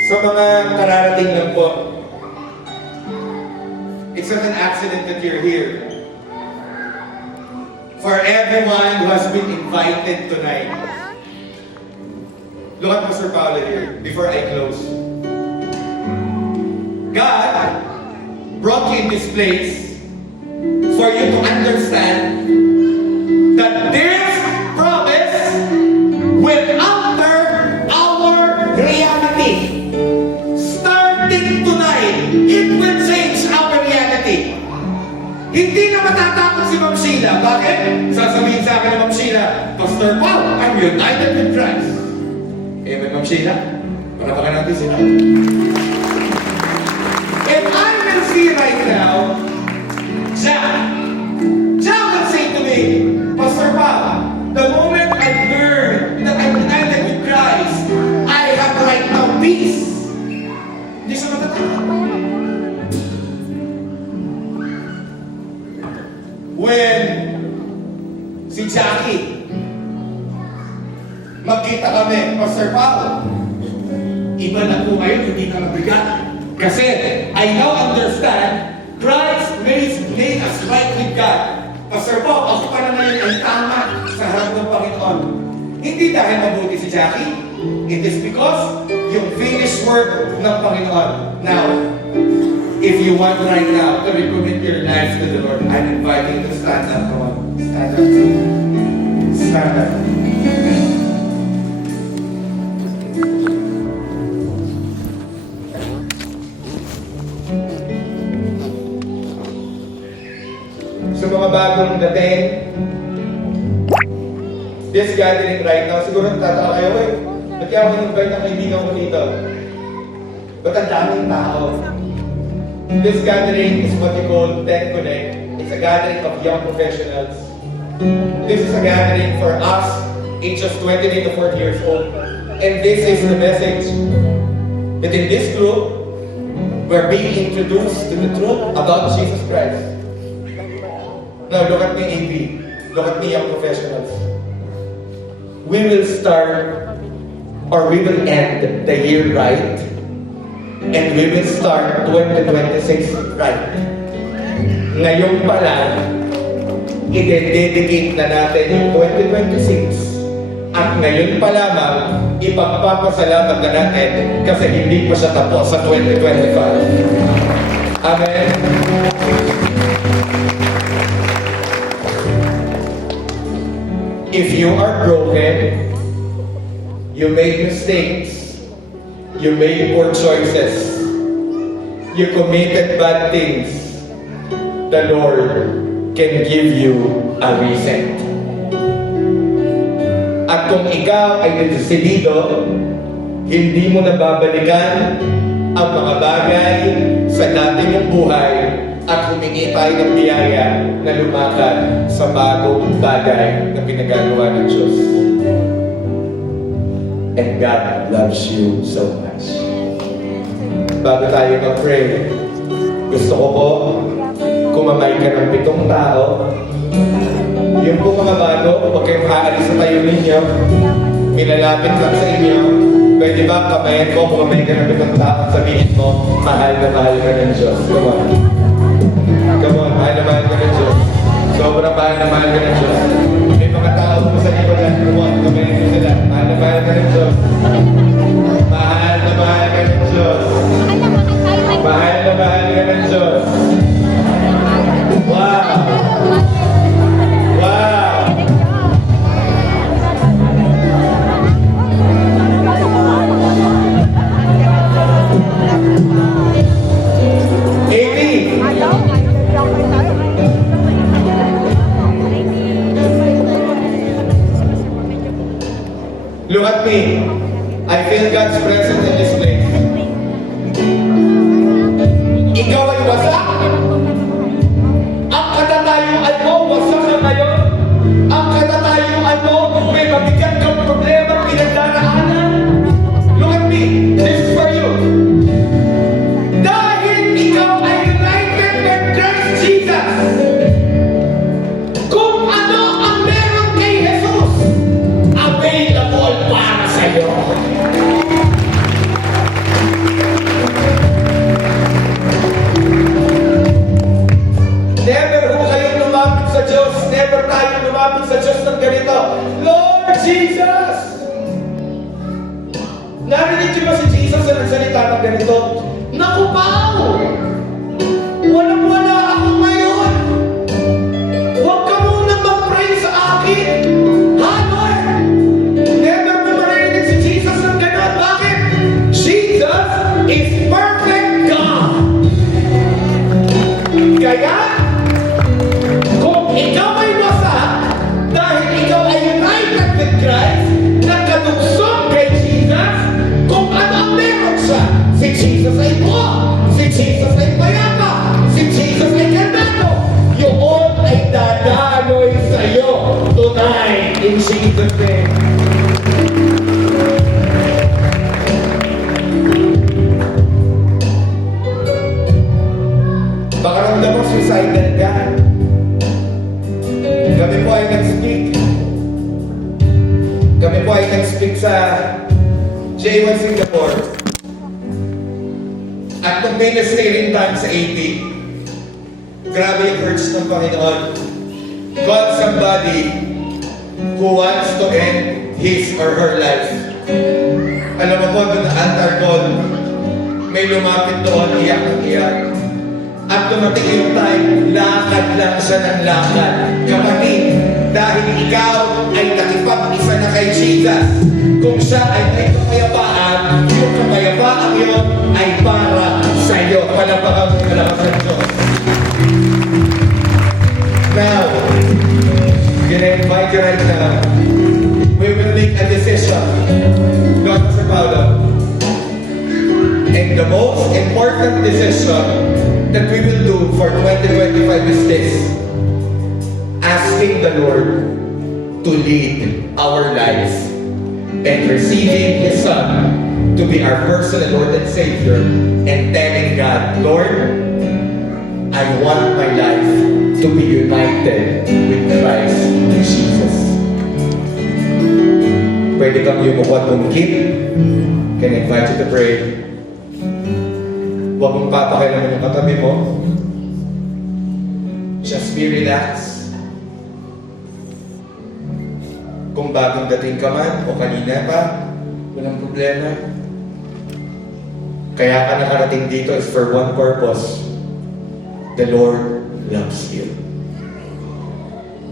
Sa mga kararating lang po, it's not an accident that you're here. For everyone who has been invited tonight, look at Pastor Paolo here before I close. God brought you in this place for you to understand that this promise will alter our reality. Starting tonight, it will change our reality. Hindi na matatakot si Ma'am Sheila. Bakit? Sasabihin sa akin ng Ma'am Sheila, Pastor Paul, I'm united with Christ. Amen, Ma'am Sheila? Parapakan natin sila. And I will see right now, John will say to me, Pastor Paul, the moment I heard that I'm united with Christ, I have right now peace. Hindi siya matatakot. When si Jackie, magkita kami, Pastor Paul, iba na po ngayon, hindi ka mabigat. Kasi I now understand Christ made us right with God. Pastor Paul, ako pa na ngayon ay tama sa harap ng Panginoon. Hindi dahil mabuti si Jackie, it is because yung finished work ng Panginoon. Now, if you want right now to recommit your life to the Lord, I'm inviting you to stand up. Come on. Stand up. Stand up. Sa mga bagong dating, this gathering right now, siguro natataka kayo, ba't kaya ako invite ng kaibigan ko dito? Ba't ang daming tao? This gathering is what we call Tech Connect. It's a gathering of young professionals. This is a gathering for us, ages 28 to 40 years old. And this is the message that in this group, we're being introduced to the truth about Jesus Christ. Now look at me, AP. Look at me, young professionals. We will start, or we will end the year right. And we will start 2026 right. Ngayon pa lang, i-dedicate na natin yung 2026. At ngayon pa lamang, ipagpapasalamat na natin kasi hindi pa siya tapos sa 2025. Amen? If you are broken, you make mistakes, you made poor choices, you committed bad things, the Lord can give you a reset. At kung ikaw ay desidido, hindi mo nababalikan ang mga bagay sa dati mong buhay at humingi tayo ng biyaya na lumakad sa bagong bagay na pinagagawa ng Diyos. And God loves you so much. Bago tayo mag-pray, gusto ko po kumamay ka ng 7 tao. Yung po mga bago, huwag kayong aalis sa tayo ninyo. Milalapit lang sa inyo. Pwede ba kamayan ko, kumamay ka ng 7 tao, sabihin mo, mahal na mahal ka ng Diyos. Come on. Come on, mahal na mahal ka ng Diyos. Sobrang mahal na mahal ka ng Diyos. May mga tao po sa yan. Come on, kumain ko sila. Mahal ka ng Diyos. Mahal ka ng Diyos. Mahal ka ng Diyos. Wow! Wow! Amy! Look at me. I feel God's presence in this place. Ikaw ay wasak. Ang katatayuan mo, wasak ka ngayon. Ang katatayuan mo, may mabigat kang problema, pinagdaraanan. Look at me. This is for you. Dahil ikaw ay united with Christ Jesus. Kung ano ang meron kay Jesus, available para sa'yo. Never ho kayong lumapit sa Diyos. Never tayong lumapit sa Diyos ng ganito. Lord Jesus! Narinig niyo ba si Jesus na nagsalita ng ganito? Naku, Pao! Walang-wala ako ngayon! Huwag ka muna mag-pray sa akin! Ha, Lord? Never mo marinig si Jesus ng ganon. Bakit? Jesus is perfect God! Kaya, kung ikaw ay wasak, dahil ikaw ay united with Christ, nagkadugsong kay Jesus, kung ano ang meron siya, si Jesus ay buo, si Jesus ay payapa, si Jesus ay ganado, yun ay dadaloy sa'yo tonight in Jesus' name. Baka ramdam mo suicidal ka. Kami po ay nag-speak. Kami po ay nag-speak sa J1 Singapore. At nung ministering time sa 80, grabe yung hurts ng Panginoon. God somebody who wants to end his or her life. Alam mo po, doon na altar call, may lumapit doon, iyak ng iyak. At dumating yung time, lakad lang siya ng lakad. Kapatid, dahil ikaw ay nakipag-isa na kay Jesus, kung siya ay may kapayapaan, yung kapayapaan yun ay para sa iyo. Palapakan mo yung kalakas ng Diyos. Now, gina-invite you right now. We will make a decision. Lord, Pastor Paolo. And the most important decision that we will do for 2025 is this: asking the Lord to lead our lives and receiving His Son to be our personal Lord and Savior, and telling God, Lord, I want my life to be united with Christ Jesus. Pwede kang yumuko at bumikit. Can I invite you to pray? Huwag mong papakilaman yung katabi mo. Just be relaxed. Kung bagong dating ka man o kanina pa, walang problema. Kaya ka nakarating dito is for one purpose. The Lord loves you.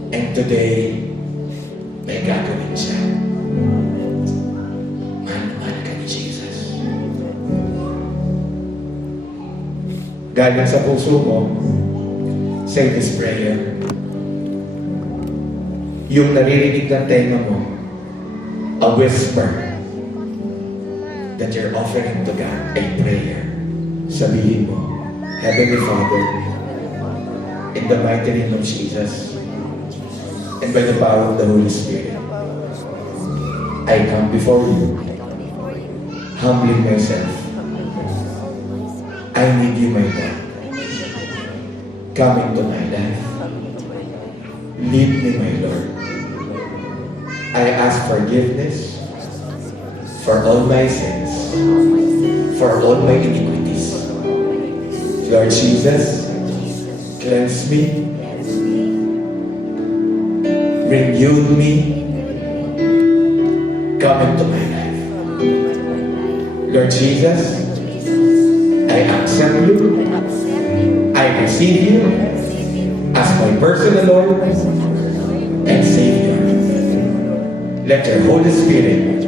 And today, may gagawin siya. Mahal ka ni Jesus. Galing sa puso mo, say this prayer. Yung naririnig ng tenga mo, a whisper that you're offering to God, a prayer. Sabihin mo, Heavenly Father, in the mighty name of Jesus, and by the power of the Holy Spirit, I come before you, humbling myself. I need you, my God. Come into my life. Lead me, my Lord. I ask forgiveness for all my sins, for all my iniquities. Lord Jesus, cleanse me, renew me, come into my life. Lord Jesus, I accept you. I receive you as my personal Lord and Savior. Let your Holy Spirit,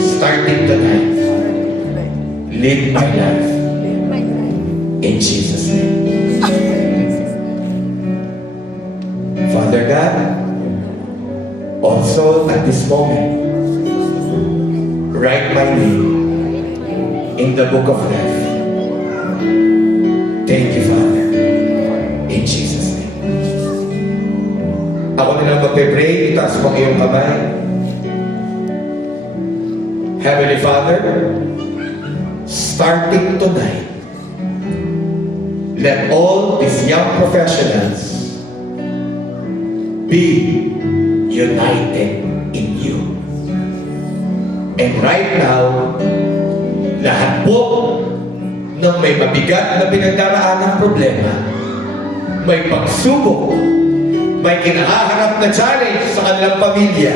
starting tonight, lead my life in Jesus' name. Father God, also at this moment, write my name in the book of life. Thank you, Father. In Jesus' name. Ako na lang magpe-pray. Itaas mo ang iyong kamay. Heavenly Father, starting tonight, let all these young professionals be united in you. And right now, lahat po ng may mabigat na pinagdaraan ng problema, may pagsubok, may kinahaharap na challenge sa kanilang pamilya,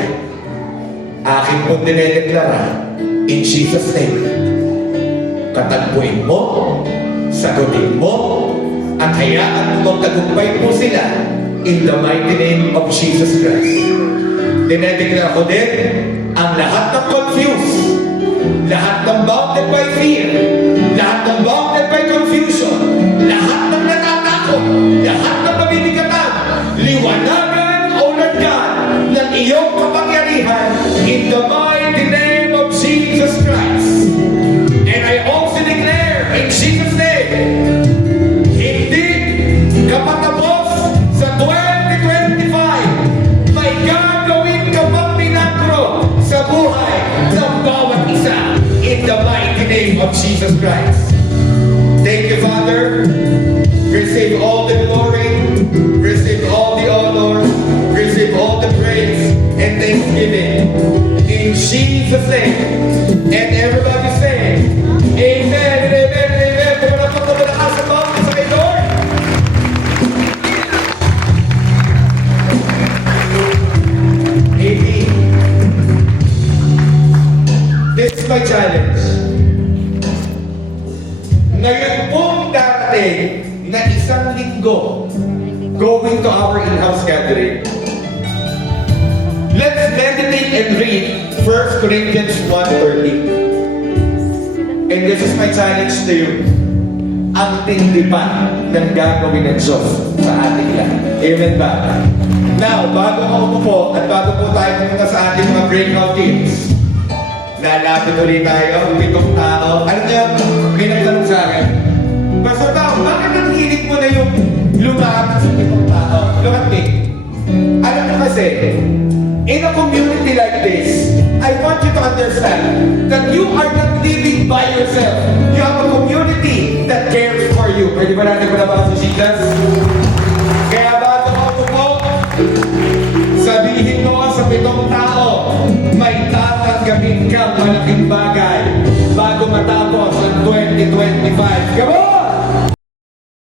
akin po dinedeklara in Jesus' name. Katagpuin mo, sagutin mo, at hayaan mo magtagumpay po sila in the mighty name of Jesus Christ. Dinedeklara ko din ang lahat ng confused, lahat ng bounded by fear, lahat ng bounded by confusion, lahat ng natatakot, lahat ng mabibigatan, liwanagan, O Lord God, ng iyong kapangyarihan in the mighty name of Jesus Christ. And I also declare in Jesus' name, hindi kapatapos sa 2025, may gagawin ka pang milagro sa buhay ng bawat isa in the mighty name of Jesus Christ. Thank you, Father. Receive all the glory, receive all the honor, receive all the praise and thanksgiving in Jesus' name. And everybody say, Amen, Amen, Amen. Pumalakot na malakas sa mga sa kay Lord. Amen. This is my challenge. Ngayon pong darating na isang linggo going to our in-house gathering, let's meditate and read 1 Corinthians 1:30. And this is my challenge to you. Ang tindi pa ng gagawin ng Diyos sa ating lahat. Amen ba? Now, bago ako po at bago po tayo pumunta sa ating mga breakout teams, lalapit ulit tayo, 7 tao. Alam niyo, may nagtanong sa akin, Pastor Tao, bakit ang hilig mo na yung lumapit sa 7 tao? Look at me. Alam niyo kasi, in a community like this, I want you to understand that you are not living by yourself. You have a community that cares for you. Pwede ba natin palabas sa Jesus? Kaya bago ako po, sabihin mo sa 7 tao, may tatanggapin kang malaking bagay